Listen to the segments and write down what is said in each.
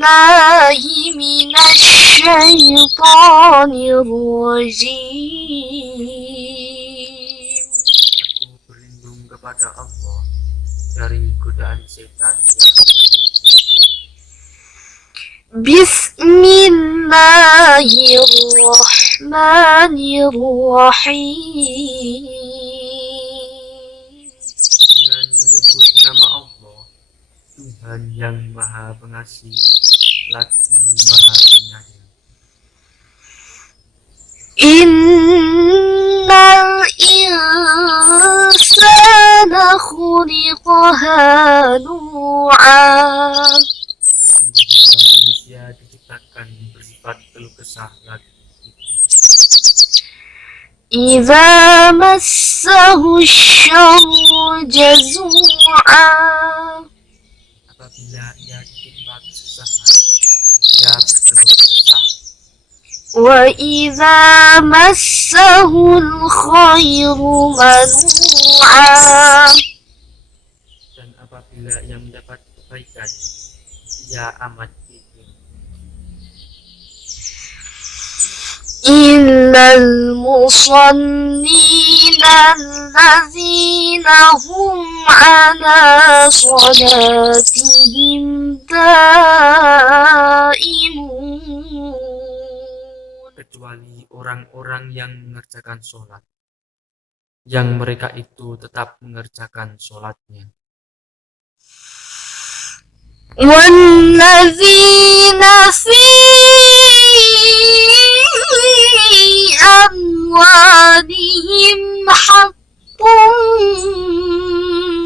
بالله من الشيطان الرجيم. Aku berlindung kepada Allah dari godaan setan yang terkutuk. Bismillahirrahmanirrahim. Dengan menyebut nama Allah, Tuhan yang Maha Pengasih lagi Maha Penyayang. Innal insana khuliqa halu'a. Sungguhnya manusia diciptakan bersifat keluh kesah lagi itu. Idza massahu syarru jazu'a. Apabila ia ditimpa kesusahan, ia berkeluh kesah. Wa idza massahul khairu manu'a. Dan apabila ia mendapat kebaikan, ia amat ingin. Illal musallina allazina hum ala salatihim daimun. Kecuali orang-orang yang mengerjakan sholat, yang mereka itu tetap mengerjakan sholatnya. Wallazina fi amwalihim haqqun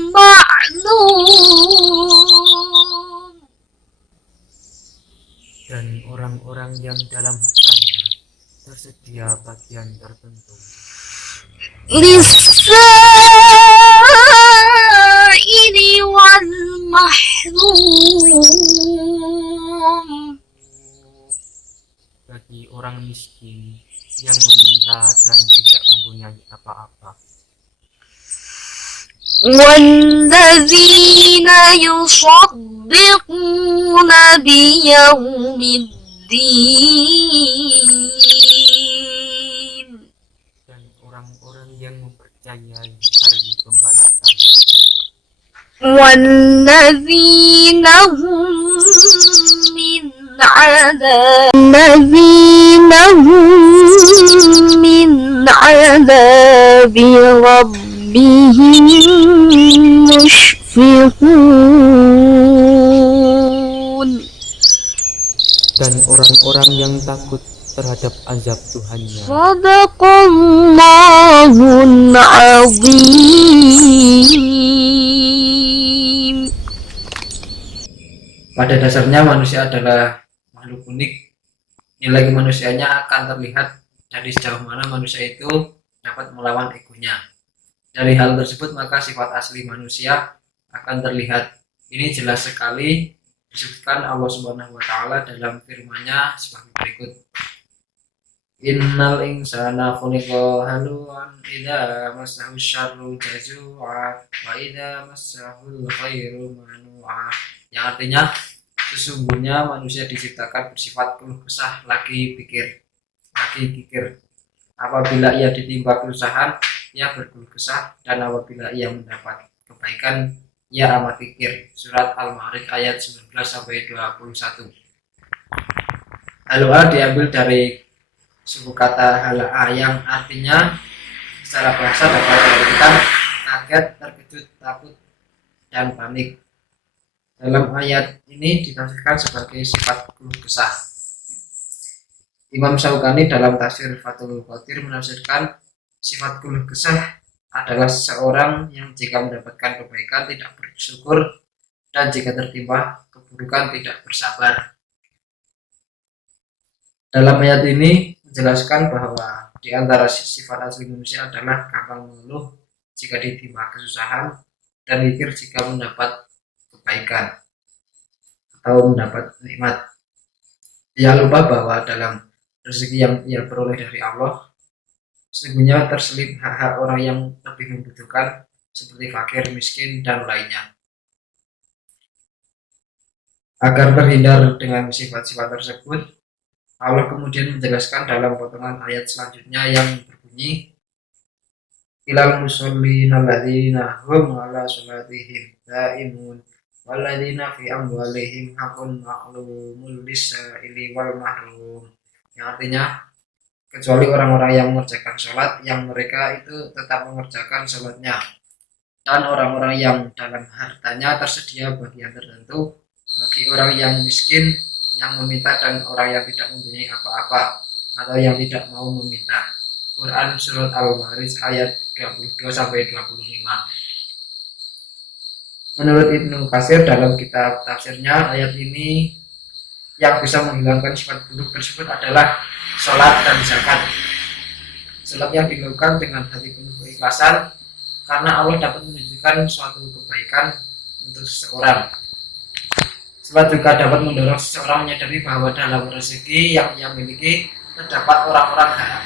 ma'lum. Dan orang-orang yang dalam hartanya tersedia bagian tertentu. Lis-sa'ili wal mahrum. Bagi orang miskin yang meminta dan tidak mempunyai apa-apa. Wallazina yusaddiquna biyaumiddin. Dan orang-orang yang mempercayai hari pembalasan. Wallazina hum min adabi rabbihim mushfiqun. Dan orang-orang yang takut terhadap azab Tuhannya. Sadaqallahul azim. Pada dasarnya manusia adalah makhluk unik. Nilai kemanusiaannya akan terlihat dari sejauh mana manusia itu dapat melawan egonya. Dari hal tersebut maka sifat asli manusia akan terlihat. Ini jelas sekali disebutkan Allah Subhanahu wa taala dalam firman-Nya sebagai berikut. Innal insana khuliqa halu'an idza massahu syarru jazu'a wa idza massahu khairu manu'a. Yang artinya sesungguhnya manusia diciptakan bersifat keluh kesah lagi kikir. Apabila ia ditimpa kesusahan, ia berkeluh kesah, dan apabila ia mendapat kebaikan, ia amat kikir. Surat Al-Ma'arij ayat 19-21. Halu'a diambil dari suku kata hala'a yang artinya secara bahasa dapat diartikan kaget, terkejut, takut, dan panik. Dalam ayat ini ditafsirkan sebagai sifat keluh kesah. Imam Syaukani dalam tafsir Fathul Qadir menafsirkan sifat keluh kesah adalah seseorang yang jika mendapatkan kebaikan tidak bersyukur dan jika tertimpa keburukan tidak bersabar. Dalam ayat ini menjelaskan bahwa di antara sifat asli manusia adalah gampang mengeluh jika ditimpa kesusahan dan kikir jika mendapat kebaikan atau mendapat nikmat. Ia lupa bahwa dalam rezeki yang ia peroleh dari Allah sesungguhnya terselip hak-hak orang yang lebih membutuhkan seperti fakir, miskin, dan lainnya. Agar terhindar dengan sifat-sifat tersebut, Allah kemudian menjelaskan dalam potongan ayat selanjutnya yang berbunyi, ilal musallina alladzina hum ala sholatihim daimun walladzina fi amwalihim haqqun ma'lumul lis-sa'ili wal mahrum, yang artinya kecuali orang-orang yang mengerjakan sholat yang mereka itu tetap mengerjakan sholatnya, dan orang-orang yang dalam hartanya tersedia bagian tertentu bagi orang yang miskin yang meminta dan orang yang tidak mempunyai apa-apa atau yang tidak mau meminta. Quran surat Al-Ma'arij ayat 22 sampai 25. Menurut Ibnu Katsir dalam kitab tafsirnya, ayat ini yang bisa menghilangkan sifat buruk tersebut adalah sholat dan zakat. Sholat yang dilakukan dengan hati penuh keikhlasan karena Allah dapat menunjukkan suatu kebaikan untuk seseorang. Sholat juga dapat mendorong seseorang menyadari bahwa dalam rezeki yang ia miliki terdapat hak-hak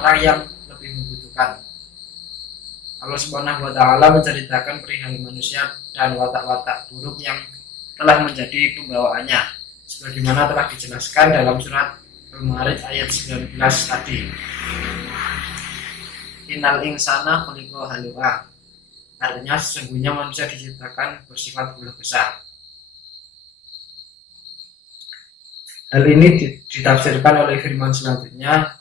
orang yang lebih membutuhkan. Allah Subhanahu wa taala menceritakan perihal manusia dan watak-watak buruk yang telah menjadi pembawaannya, sebagaimana telah dijelaskan dalam surat Al-Ma'arij ayat 19 tadi. Innal insana khuliqa halu'a, artinya sesungguhnya manusia diciptakan bersifat keluh kesah. Hal ini ditafsirkan oleh firman selanjutnya,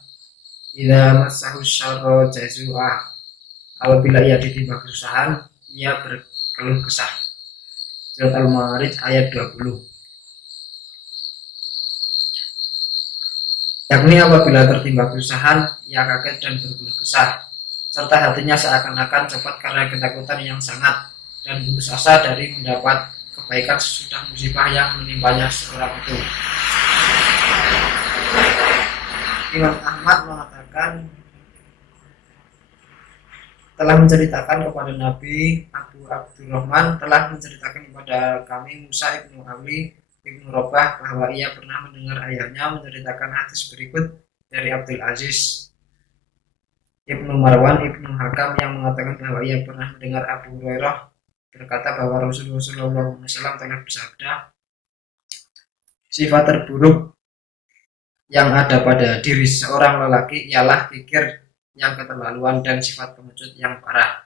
idza massahu syarra jazua, apabila ia ditimpa kesusahan ia berkeluh kesah. Surat Al-Ma'arij ayat 20. Yakni apabila tertimpa kesusahan ia kaget dan berkeluh kesah, serta hatinya seakan-akan cepat karena ketakutan yang sangat dan putus asa dari mendapat kebaikan sesudah musibah yang menimpanya seorang itu. Imam Ahmad mengatakan telah menceritakan kepada Nabi, Abu Abdurrahman telah menceritakan kepada kami Musa ibnu Ali ibnu Robah bahwa ia pernah mendengar ayahnya menceritakan hadis berikut dari Abdul Aziz ibnu Marwan ibnu Hakam yang mengatakan bahwa ia pernah mendengar Abu Hurairah berkata bahwa Rasulullah SAW telah bersabda, sifat terburuk yang ada pada diri seorang lelaki ialah pikir yang keterlaluan dan sifat pengecut yang parah.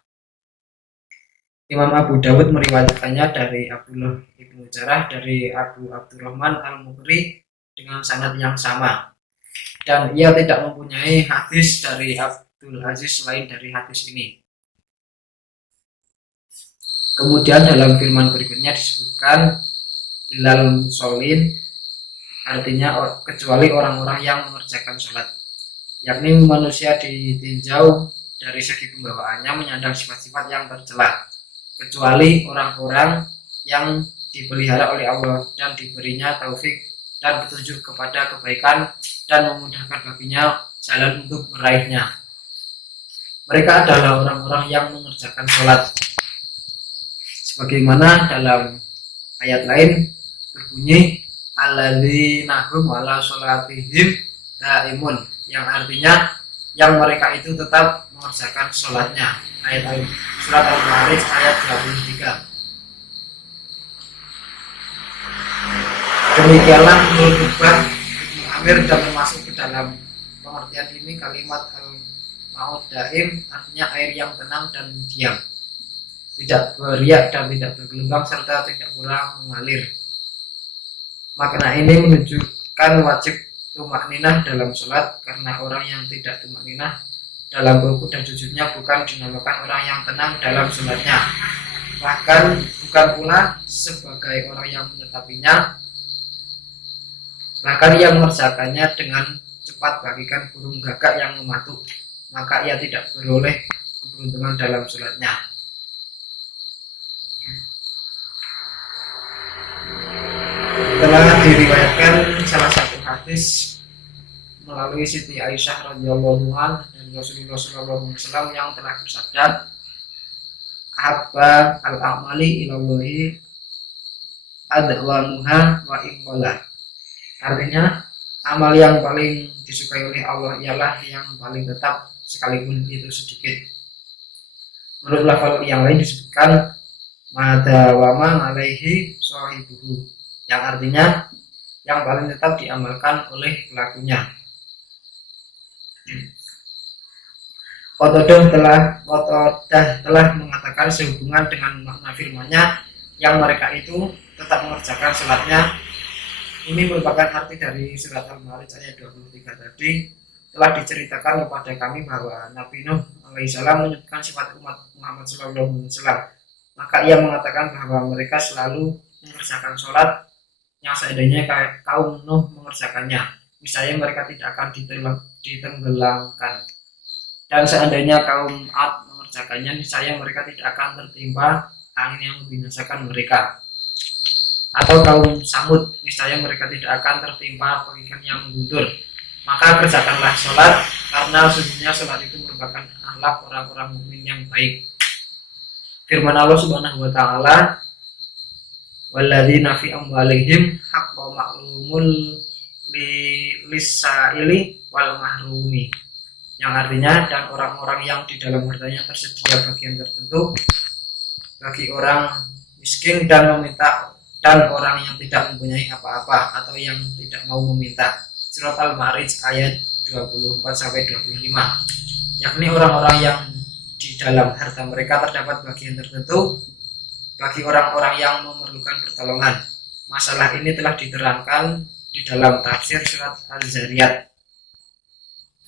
Imam Abu Dawud meriwayatkannya dari Abdullah ibnu Jarrah dari Abu Abdurrahman al-Mukri dengan sanad yang sama, dan ia tidak mempunyai hadis dari Abdul Aziz selain dari hadis ini. Kemudian dalam firman berikutnya disebutkan ilal musallin, artinya kecuali orang-orang yang mengerjakan sholat, yakni manusia ditinjau dari segi pembawaannya menyandang sifat-sifat yang tercela, kecuali orang-orang yang dipelihara oleh Allah dan diberinya taufik dan petunjuk kepada kebaikan dan memudahkan baginya jalan untuk meraihnya. Mereka adalah orang-orang yang mengerjakan sholat, sebagaimana dalam ayat lain berbunyi alladzina hum ala sholatihim daimun, yang artinya yang mereka itu tetap mengerjakan sholatnya. Ayat surat Al-Ma'arij ayat 23. Demikianlah menurut Ibn Amir dan masuk ke dalam pengertian ini kalimat al-ma'ud daim, artinya air yang tenang dan diam, tidak beriak dan tidak bergelombang serta tidak pula mengalir. Makna ini menunjukkan wajib tumakninah dalam sholat, karena orang yang tidak tumakninah dalam ruku dan sujudnya bukan dinamakan orang yang tenang dalam sholatnya, bahkan bukan pula sebagai orang yang menetapinya, bahkan ia mengerjakannya dengan cepat bagikan burung gagak yang mematuk, maka ia tidak beroleh keberuntungan dalam sholatnya. Telah diriwayatkan salah satu hadis melalui Siti Aisyah radhiyallahu anha dan Rasulullah SAW yang telah bersabda, habba al-a'mali ilallahi adwamuha wa inqala, artinya amal yang paling disukai oleh Allah ialah yang paling tetap sekalipun itu sedikit. Menurut lafal yang lain disebutkan madawama alaihi sahibuhu, yang artinya yang paling tetap diamalkan oleh pelakunya. Qatadah telah mengatakan sehubungan dengan makna firman-Nya yang mereka itu tetap mengerjakan salatnya. Ini merupakan arti dari surat Al-Ma'arij ayat 23 tadi. Telah diceritakan kepada kami bahwa Nabi Nuh alaihissalam menyebutkan sifat umat Muhammad SAW. Maka ia mengatakan bahwa mereka selalu mengerjakan sholat yang seandainya kaum Nuh mengerjakannya, misalnya mereka tidak akan ditenggelamkan. Dan seandainya kaum Ad mengerjakannya, misalnya mereka tidak akan tertimpa angin yang membinasakan mereka. Atau kaum Samud, misalnya mereka tidak akan tertimpa pengikan yang mengguntur. Maka kerjakanlah sholat, karena sesungguhnya sholat itu merupakan akhlak orang-orang mukmin yang baik. Firman Allah Subhanahu wa taala, walladzina fi amwalihim haqqun ma'lumul lisaili wal mahrumi, yang artinya dan orang-orang yang di dalam hartanya tersedia bagian tertentu bagi orang miskin dan meminta, dan orang yang tidak mempunyai apa-apa atau yang tidak mau meminta. Surat Al-Ma'arij ayat 24-25, yakni orang-orang yang di dalam harta mereka terdapat bagian tertentu bagi orang-orang yang memerlukan pertolongan. Masalah ini telah diterangkan di dalam tafsir surat Az-Zariyat.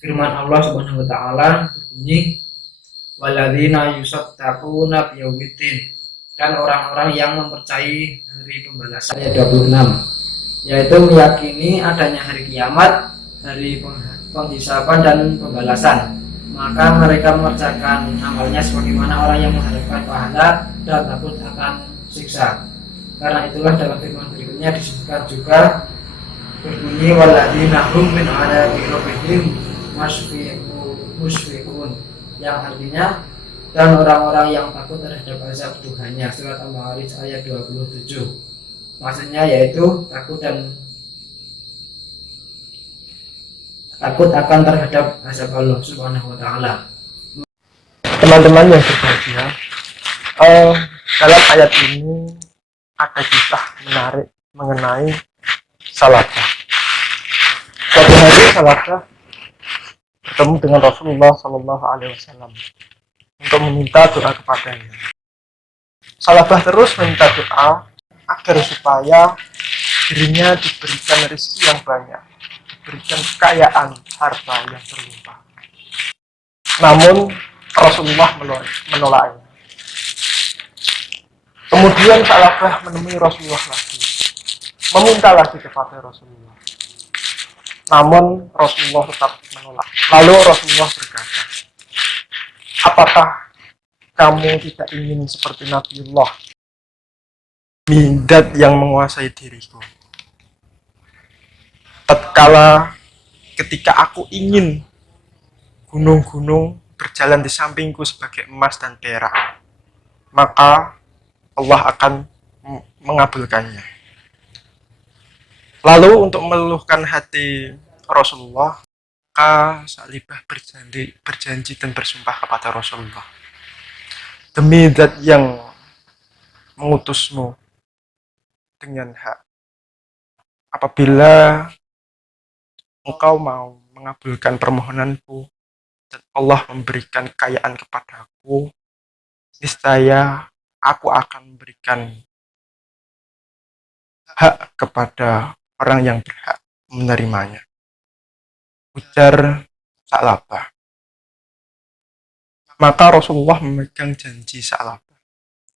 Firman Allah Subhanahu wa taala berbunyi, walladzina yusaddaquna biyaumiddin, dan orang-orang yang mempercayai hari pembalasan. Ayat 26, yaitu meyakini adanya hari kiamat, hari penghisaban dan pembalasan. Maka mereka mengerjakan amalnya sebagaimana orang yang mengharapkan pahala dan takut akan siksa. Karena itulah dalam firman berikutnya disebutkan juga berbunyi, walladzina hum min adabi rabbihim musfiqun, yang artinya dan orang-orang yang takut terhadap azab Tuhannya. Surat Al-Ma'arij ayat 27. Maksudnya yaitu takut akan terhadap azab Allah Subhanahu wa taala. Teman-teman yang berbahagia, dalam ayat ini ada kisah menarik mengenai Salabah. Suatu hari Salabah bertemu dengan Rasulullah Shallallahu Alaihi Wasallam untuk meminta doa kepadanya. Salabah terus meminta doa agar supaya dirinya diberikan rezeki yang banyak, diberikan kekayaan harta yang berlimpah. Namun Rasulullah menolaknya. Kemudian Salabah menemui Rasulullah lagi, meminta lagi kepada Rasulullah. Namun Rasulullah tetap menolak. Lalu Rasulullah berkata, apakah kamu tidak ingin seperti Nabiullah Mihdad yang menguasai diriku? Tatkala ketika aku ingin gunung-gunung berjalan di sampingku sebagai emas dan perak, maka Allah akan mengabulkannya. Lalu untuk meluluhkan hati Rasulullah, maka Salibah berjanji dan bersumpah kepada Rasulullah, demi Zat yang mengutusmu dengan hak, apabila engkau mau mengabulkan permohonanku dan Allah memberikan kekayaan kepadaku, niscaya aku akan memberikan hak kepada orang yang berhak menerimanya. Ujar Salabah. Maka Rasulullah memegang janji Salabah,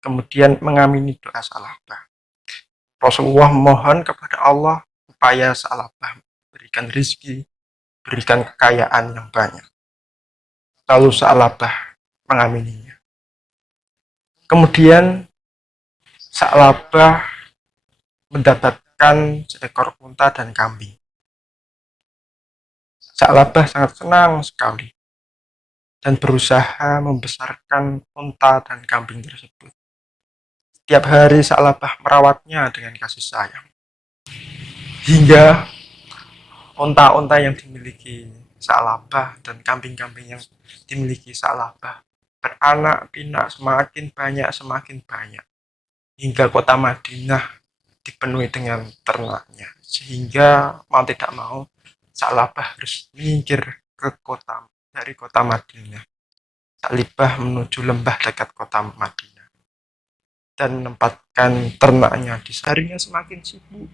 kemudian mengamini doa Salabah. Rasulullah mohon kepada Allah supaya Salabah berikan rezeki, berikan kekayaan yang banyak. Lalu Salabah mengamininya. Kemudian Salabah mendapatkan seekor unta dan kambing. Salabah sangat senang sekali dan berusaha membesarkan unta dan kambing tersebut. Setiap hari Salabah merawatnya dengan kasih sayang, hingga unta-unta yang dimiliki Salabah dan kambing-kambing yang dimiliki Salabah beranak pinak semakin banyak. hingga kota Madinah dipenuhi dengan ternaknya, sehingga mau tidak mau Sa'labah harus menyingkir dari kota Madinah. Sa'labah menuju lembah dekat kota Madinah dan menempatkan ternaknya di harinya semakin sibuk,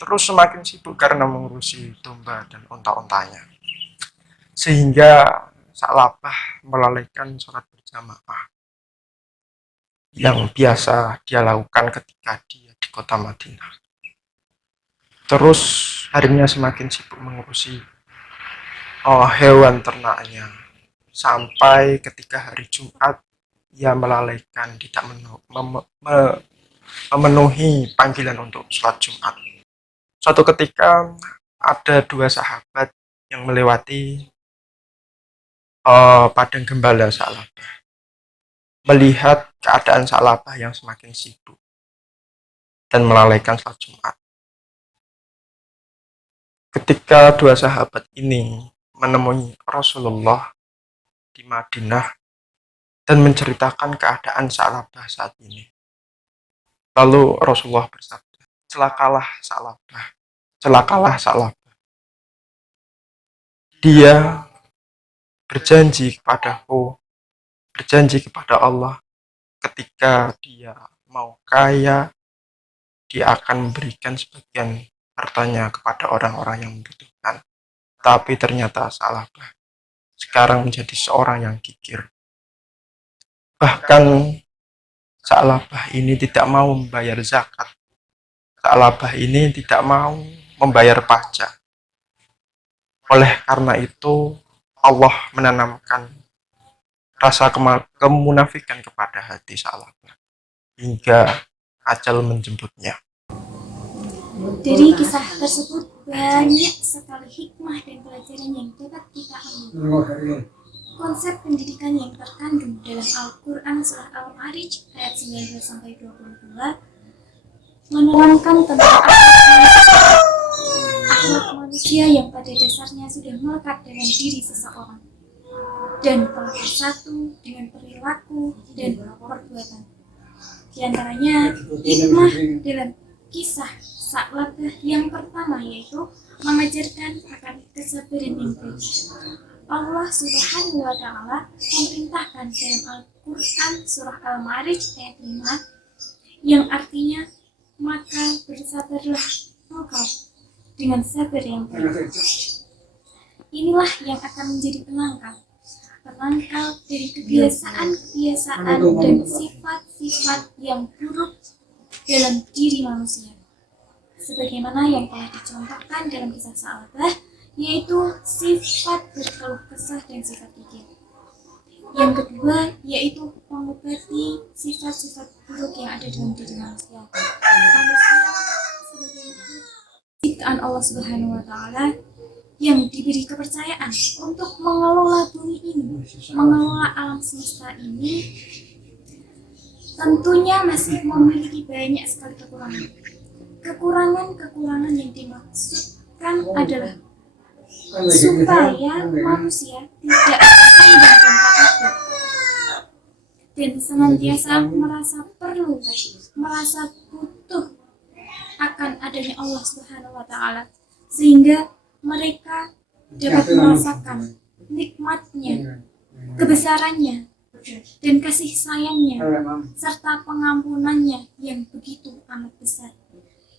terus semakin sibuk karena mengurusi domba dan onta-ontanya, sehingga Sa'labah melalaikan sholat berjamaah yang biasa dia lakukan ketika dia di kota Madinah. Terus harinya semakin sibuk mengurusi hewan ternaknya, sampai ketika hari Jumat ia melalaikan tidak memenuhi panggilan untuk sholat Jumat. Suatu ketika ada dua sahabat yang melewati padang gembala Sa'labah, melihat keadaan Sa'labah yang semakin sibuk dan melalaikan sholat Jumat. Ketika dua sahabat ini menemui Rasulullah di Madinah dan menceritakan keadaan Sa'labah saat ini, lalu Rasulullah bersabda, celakalah Sa'labah, celakalah Sa'labah. Dia berjanji kepada Allah, ketika dia mau kaya, dia akan memberikan sebagian hartanya kepada orang-orang yang membutuhkan. Tapi ternyata Sa'labah sekarang menjadi seorang yang kikir. Bahkan Sa'labah ini tidak mau membayar zakat. Sa'labah ini tidak mau membayar pajak. Oleh karena itu, Allah menanamkan rasa kemunafikan kepada hati Sa'labah hingga ajal menjemputnya. Dari kisah tersebut banyak sekali hikmah dan pelajaran yang dapat kita ambil. Konsep pendidikan yang terkandung dalam Al-Quran Surah Al-Ma'arij ayat 19-22 menerangkan tentang akhlak manusia yang pada dasarnya sudah melekat dalam diri seseorang dan telah bersatu dengan perilaku dan perbuatan. Di antaranya hikmah dalam kisah Sa'labah yang pertama yaitu mengajarkan akan kesabaran yang baik. Allah Subhanahu wa Ta'ala memerintahkan dalam Al-Quran Surah Al-Ma'arij ayat 5 yang artinya, maka bersabarlah engkau dengan sabar yang baik. Inilah yang akan menjadi penangkal dari kebiasaan-kebiasaan dan sifat-sifat yang buruk dalam diri manusia, sebagaimana yang telah dicontohkan dalam kisah Sa'labah, yaitu sifat berkeluh kesah dan sifat kikir. Yang kedua yaitu mengobati sifat-sifat buruk yang ada dalam diri manusia. Manusia sebagai ciptaan Allah Subhanahu wa Ta'ala yang diberi kepercayaan untuk mengelola bumi ini, mengelola alam semesta ini, tentunya masih memiliki banyak sekali kekurangan. Kekurangan yang dimaksudkan adalah supaya manusia tidak sombong dan takabur dan senantiasa merasa perlu, merasa butuh akan adanya Allah Subhanahu wa Ta'ala, sehingga mereka dapat merasakan nikmatnya, kebesarannya, dan kasih sayangnya, serta pengampunannya yang begitu amat besar.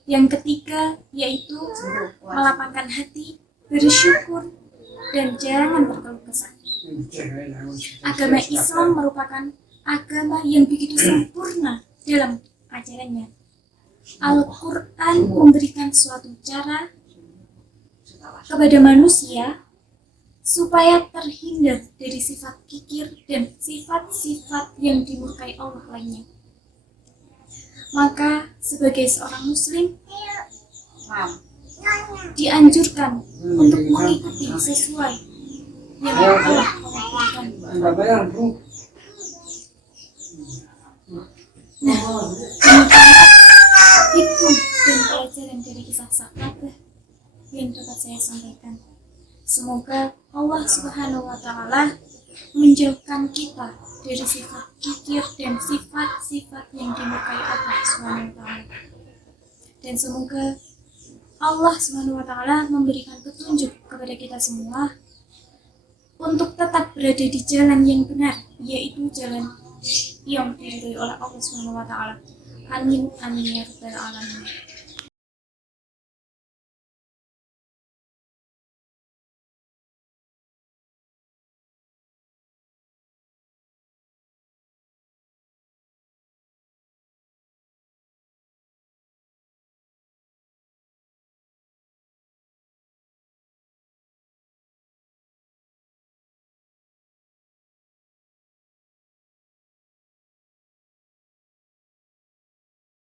Yang ketiga yaitu melapangkan hati, bersyukur, dan jangan berkeluh kesah. Agama Islam merupakan agama yang begitu sempurna dalam ajarannya. Al-Quran memberikan suatu cara kepada manusia supaya terhindar dari sifat kikir dan sifat-sifat yang dimurkai Allah lainnya. Maka sebagai seorang muslim dianjurkan untuk mengikuti sesuai yang Allah mengatakan. Nah, demikian hikmah dan pelajaran dari kisah Sa'labah yang dapat saya sampaikan. Semoga Allah Subhanahu wa Ta'ala menjauhkan kita dari sifat kikir dan sifat-sifat yang dimurkai Allah Subhanahu wa Ta'ala. Dan semoga Allah Subhanahu wa Ta'ala memberikan petunjuk kepada kita semua untuk tetap berada di jalan yang benar, yaitu jalan yang diridhoi oleh Allah Subhanahu wa Ta'ala. Amin amin ya rabbal alamin.